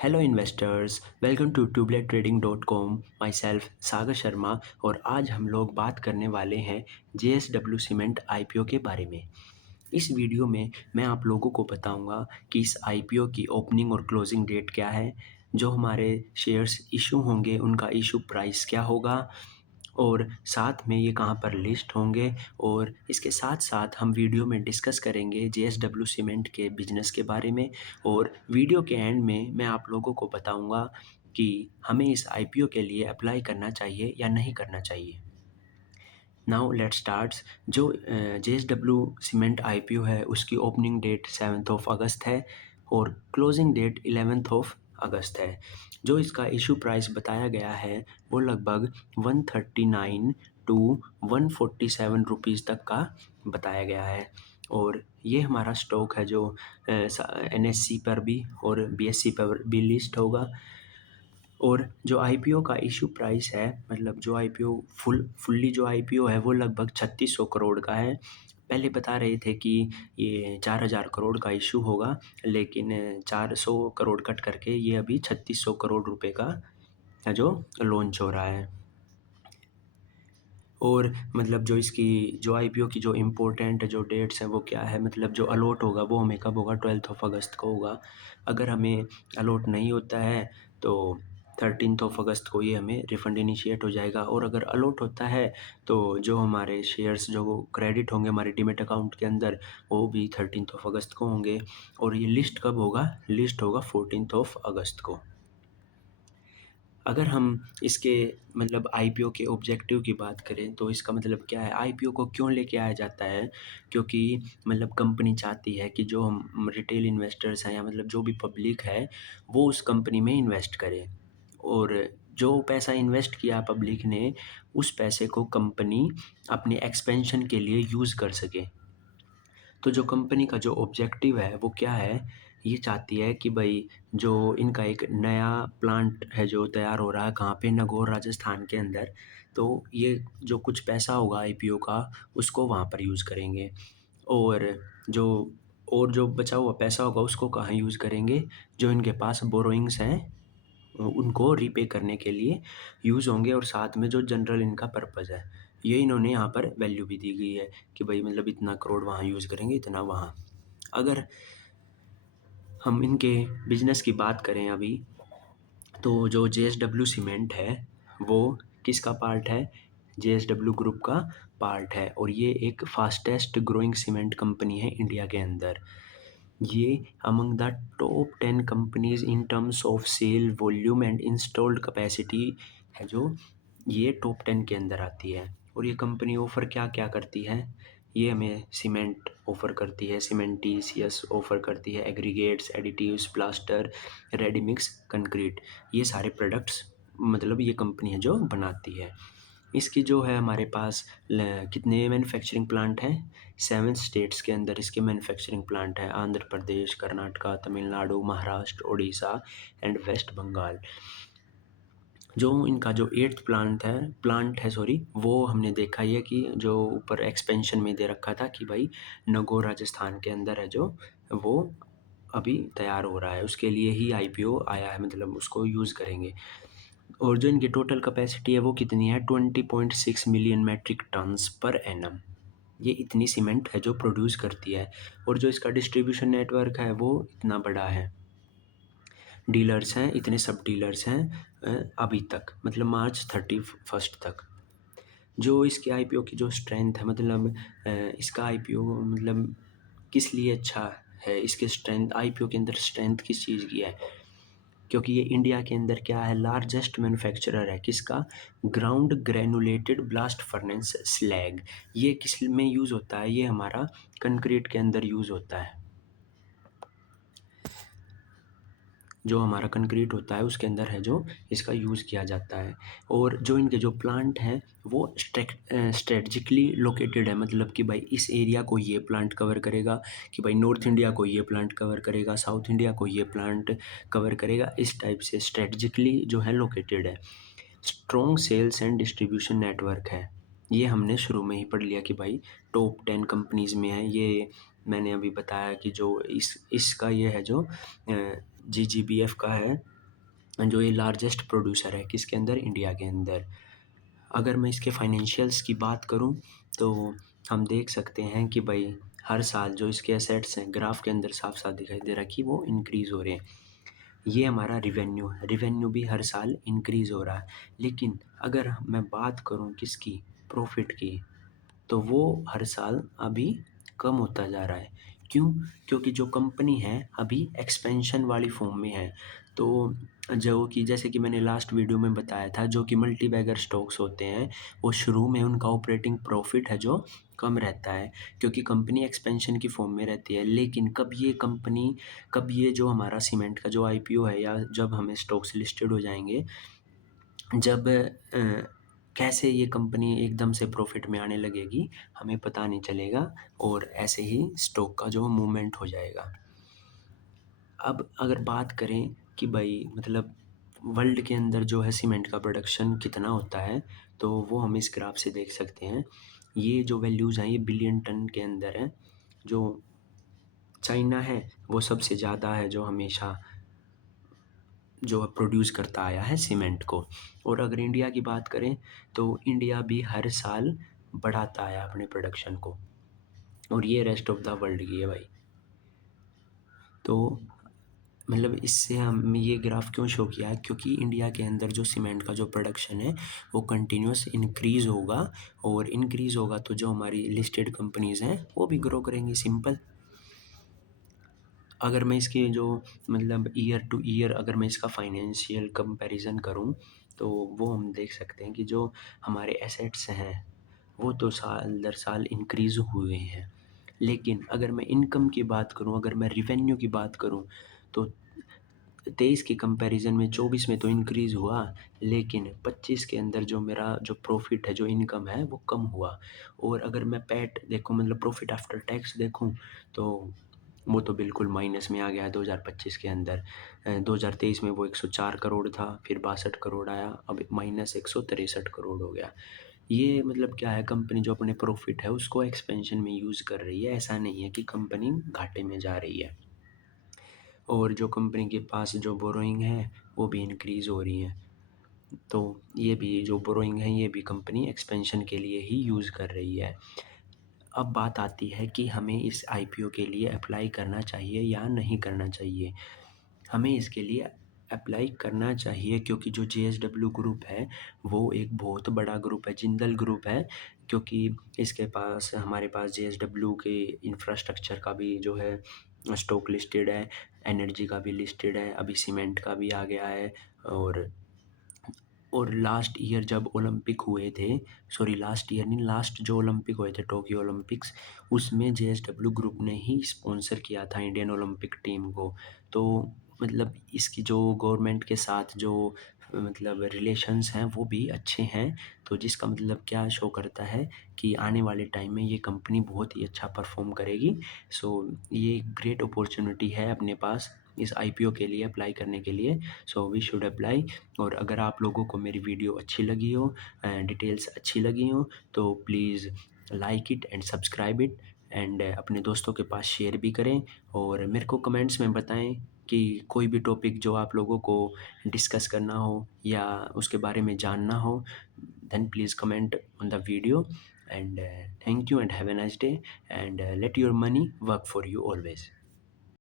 Hello investors, welcome to tubelettrading.com। Myself Sagar Sharma. और आज हम लोग बात करने वाले हैं JSW सीमेंट IPO के बारे में। इस वीडियो में मैं आप लोगों को बताऊंगा कि इस IPO की ओपनिंग और क्लोजिंग डेट क्या है, जो हमारे शेयर्स इशू होंगे उनका इशू प्राइस क्या होगा, और साथ में ये कहाँ पर लिस्ट होंगे। और इसके साथ साथ हम वीडियो में डिस्कस करेंगे JSW सीमेंट के बिजनेस के बारे में। और वीडियो के एंड में मैं आप लोगों को बताऊंगा कि हमें इस IPO के लिए अप्लाई करना चाहिए या नहीं करना चाहिए। Now let starts. जो JSW सीमेंट IPO है उसकी ओपनिंग डेट 7 अगस्त है और क्लोजिंग डेट 11 अगस्त है। जो इसका इशू प्राइस बताया गया है वो लगभग 139 टू 147 रुपीज़ तक का बताया गया है। और ये हमारा स्टॉक है जो NSE पर भी और BSE पर भी लिस्ट होगा। और जो IPO का इशू प्राइस है, मतलब जो IPO फुल्ली जो IPO है वो लगभग 3600 करोड़ का है। पहले बता रहे थे कि ये 4000 करोड़ का इशू होगा, लेकिन 400 करोड़ कट करके ये अभी 3600 करोड़ रुपए का जो लॉन्च हो रहा है। और मतलब जो इसकी जो IPO की जो इम्पोर्टेंट जो डेट्स हैं वो क्या है, मतलब जो अलॉट होगा वो हमें कब होगा, 12 अगस्त को होगा। अगर हमें अलॉट नहीं होता है तो 13 अगस्त को ये हमें रिफ़ंड इनिशिएट हो जाएगा। और अगर अलॉट होता है तो जो हमारे शेयर्स जो क्रेडिट होंगे हमारे डीमैट अकाउंट के अंदर वो भी 13 अगस्त को होंगे। और ये लिस्ट कब होगा, लिस्ट होगा 14 अगस्त को। अगर हम इसके मतलब IPO के ऑब्जेक्टिव की बात करें तो इसका मतलब क्या है, IPO को क्यों लेके आया जाता है। क्योंकि मतलब कंपनी चाहती है कि जो हम रिटेल इन्वेस्टर्स हैं या मतलब जो भी पब्लिक है वो उस कंपनी में इन्वेस्ट करे। और जो पैसा इन्वेस्ट किया पब्लिक ने उस पैसे को कंपनी अपने एक्सपेंशन के लिए यूज़ कर सके। तो जो कंपनी का जो ऑब्जेक्टिव है वो क्या है, ये चाहती है कि भाई जो इनका एक नया प्लांट है जो तैयार हो रहा है कहाँ पे, नागौर राजस्थान के अंदर। तो ये जो कुछ पैसा होगा IPO का उसको वहाँ पर यूज़ करेंगे। और जो जो बचा हुआ पैसा होगा उसको कहाँ यूज़ करेंगे, जो इनके पास बोरोइंग्स हैं उनको रीपे करने के लिए यूज़ होंगे। और साथ में जो जनरल इनका पर्पज़ है ये इन्होंने यहाँ पर वैल्यू भी दी गई है कि भाई मतलब इतना करोड़ वहाँ यूज़ करेंगे, इतना वहाँ। अगर हम इनके बिजनेस की बात करें अभी, तो जो JSW सीमेंट है वो किसका पार्ट है, JSW ग्रुप का पार्ट है। और ये एक फास्टेस्ट ग्रोइंग सीमेंट कंपनी है इंडिया के अंदर। ये among the top 10 companies in terms of sale volume and installed capacity है, जो ये टॉप 10 के अंदर आती है। और ये कंपनी ऑफ़र क्या क्या करती है, ये हमें सीमेंट ऑफ़र करती है, सीमेंटीशियस ऑफ़र करती है, aggregates, additives, plaster, ready mix concrete, ये सारे प्रोडक्ट्स मतलब ये कंपनी है जो बनाती है। इसकी जो है हमारे पास कितने मैन्युफैक्चरिंग प्लांट हैं, 7 स्टेट्स के अंदर इसके मैन्युफैक्चरिंग प्लांट हैं, आंध्र प्रदेश, कर्नाटका, तमिलनाडु, महाराष्ट्र, उड़ीसा एंड वेस्ट बंगाल। जो इनका जो 8th प्लांट है सॉरी, वो हमने देखा ही है कि जो ऊपर एक्सपेंशन में दे रखा था कि भाई नागौर राजस्थान के अंदर है जो वो अभी तैयार हो रहा है, उसके लिए ही IPO आया है, मतलब उसको यूज़ करेंगे। और जो इनकी टोटल कैपेसिटी है वो कितनी है, 20.6 million metric tons per annum. ये इतनी सीमेंट है जो प्रोड्यूस करती है। और जो इसका डिस्ट्रीब्यूशन नेटवर्क है वो इतना बड़ा है, डीलर्स हैं इतने, सब डीलर्स हैं अभी तक, मतलब मार्च 31 तक। जो इसके IPO की जो स्ट्रेंथ है, मतलब इसका IPO मतलब किस लिए अच्छा है, इसके स्ट्रेंथ IPO के अंदर स्ट्रेंथ किस चीज़ की है। क्योंकि ये इंडिया के अंदर क्या है, लार्जेस्ट मैन्युफैक्चरर है किसका, ground granulated blast furnace slag. ये किस में यूज़ होता है, ये हमारा कंक्रीट के अंदर यूज़ होता है। जो हमारा कंक्रीट होता है उसके अंदर है जो इसका यूज़ किया जाता है। और जो इनके जो प्लांट हैं वो स्ट्रेटजिकली लोकेटेड है, मतलब कि भाई इस एरिया को ये प्लांट कवर करेगा, कि भाई नॉर्थ इंडिया को ये प्लांट कवर करेगा, साउथ इंडिया को ये प्लांट कवर करेगा, इस टाइप से स्ट्रेटजिकली जो है लोकेटेड है। Strong sales and distribution network है, ये हमने शुरू में ही पढ़ लिया कि भाई टॉप 10 कंपनीज़ में है। ये मैंने अभी बताया कि जो इसका ये है जो जीजीबीएफ का है, जो ये लार्जेस्ट प्रोड्यूसर है किसके अंदर, इंडिया के अंदर। अगर मैं इसके फाइनेंशियल्स की बात करूं तो हम देख सकते हैं कि भाई हर साल जो इसके एसेट्स हैं ग्राफ के अंदर साफ साफ दिखाई दे रहा है कि वो इंक्रीज़ हो रहे हैं। ये हमारा रिवेन्यू है, रिवेन्यू भी हर साल इंक्रीज़ हो रहा है। लेकिन अगर मैं बात करूं किसकी, प्रॉफिट की, तो वो हर साल अभी कम होता जा रहा है। क्यों? क्योंकि जो कंपनी है अभी एक्सपेंशन वाली फ़ॉर्म में है। तो जो कि जैसे कि मैंने लास्ट वीडियो में बताया था, जो कि मल्टी बैगर स्टॉक्स होते हैं, वो शुरू में उनका ऑपरेटिंग प्रॉफ़िट है जो कम रहता है, क्योंकि कंपनी एक्सपेंशन की फ़ॉर्म में रहती है। लेकिन कब ये जो हमारा सीमेंट का जो आईपीओ है या जब हमें स्टॉक्स लिस्टेड हो जाएँगे, जब कैसे ये कंपनी एकदम से प्रॉफ़िट में आने लगेगी, हमें पता नहीं चलेगा और ऐसे ही स्टॉक का जो मूवमेंट हो जाएगा। अब अगर बात करें कि भाई मतलब वर्ल्ड के अंदर जो है सीमेंट का प्रोडक्शन कितना होता है, तो वो हम इस ग्राफ से देख सकते हैं। ये जो वैल्यूज़ हैं ये बिलियन टन के अंदर हैं। जो चाइना है वो सबसे ज़्यादा है, जो हमेशा जो प्रोड्यूस करता आया है सीमेंट को। और अगर इंडिया की बात करें तो इंडिया भी हर साल बढ़ाता आया अपने प्रोडक्शन को, और ये रेस्ट ऑफ द वर्ल्ड की है भाई। तो मतलब इससे हम ये ग्राफ क्यों शो किया है, क्योंकि इंडिया के अंदर जो सीमेंट का जो प्रोडक्शन है वो कंटिन्यूअस इंक्रीज़ होगा, और इंक्रीज़ होगा तो जो हमारी लिस्टेड कंपनीज़ हैं वो भी ग्रो करेंगी, सिंपल। अगर मैं इसकी जो मतलब ईयर टू ईयर अगर मैं इसका फाइनेंशियल कंपैरिजन करूं, तो वो हम देख सकते हैं कि जो हमारे एसेट्स हैं वो तो साल दर साल इंक्रीज़ हुए हैं। लेकिन अगर मैं इनकम की बात करूं, अगर मैं रिवेन्यू की बात करूं, तो 23 के कंपैरिजन में 24 में तो इंक्रीज़ हुआ, लेकिन 25 के अंदर जो मेरा जो प्रॉफ़िट है, जो इनकम है, वो कम हुआ। और अगर मैं पैट देखूँ मतलब प्रॉफ़िट आफ्टर टैक्स देखूँ, तो वो तो बिल्कुल माइनस में आ गया है 2025 के अंदर। 2023 में वो 104 करोड़ था, फिर 62 करोड़ आया, अब माइनस 163 करोड़ हो गया। ये मतलब क्या है, कंपनी जो अपने प्रॉफ़िट है उसको एक्सपेंशन में यूज़ कर रही है, ऐसा नहीं है कि कंपनी घाटे में जा रही है। और जो कंपनी के पास जो बोरोइंग है वो भी इंक्रीज़ हो रही है। तो ये भी जो बोरोइंग है ये भी कंपनी एक्सपेंशन के लिए ही यूज़ कर रही है। अब बात आती है कि हमें इस आईपीओ के लिए अप्लाई करना चाहिए या नहीं करना चाहिए। हमें इसके लिए अप्लाई करना चाहिए, क्योंकि जो जेएसडब्ल्यू ग्रुप है वो एक बहुत बड़ा ग्रुप है, जिंदल ग्रुप है। क्योंकि इसके पास हमारे पास जेएसडब्ल्यू के इंफ्रास्ट्रक्चर का भी जो है स्टॉक लिस्टेड है, एनर्जी का भी लिस्टेड है, अभी सीमेंट का भी आ गया है। और लास्ट ईयर जब ओलंपिक हुए थे, सॉरी लास्ट ईयर नहीं, लास्ट जो ओलंपिक हुए थे टोक्यो ओलंपिक्स, उसमें जेएसडब्ल्यू ग्रुप ने ही स्पॉन्सर किया था इंडियन ओलंपिक टीम को। तो मतलब इसकी जो गवर्नमेंट के साथ जो मतलब रिलेशंस हैं वो भी अच्छे हैं। तो जिसका मतलब क्या शो करता है कि आने वाले टाइम में ये कंपनी बहुत ही अच्छा परफॉर्म करेगी। सो ये ग्रेट अपॉर्चुनिटी है अपने पास इस आईपीओ के लिए अप्लाई करने के लिए। So we should apply. और अगर आप लोगों को मेरी वीडियो अच्छी लगी हो, डिटेल्स अच्छी लगी हो, तो please like it and subscribe it, and अपने दोस्तों के पास शेयर भी करें। और मेरे को कमेंट्स में बताएं कि कोई भी टॉपिक जो आप लोगों को डिस्कस करना हो या उसके बारे में जानना हो, then please comment on the video. And thank you and have a nice day, and let your money work for you always.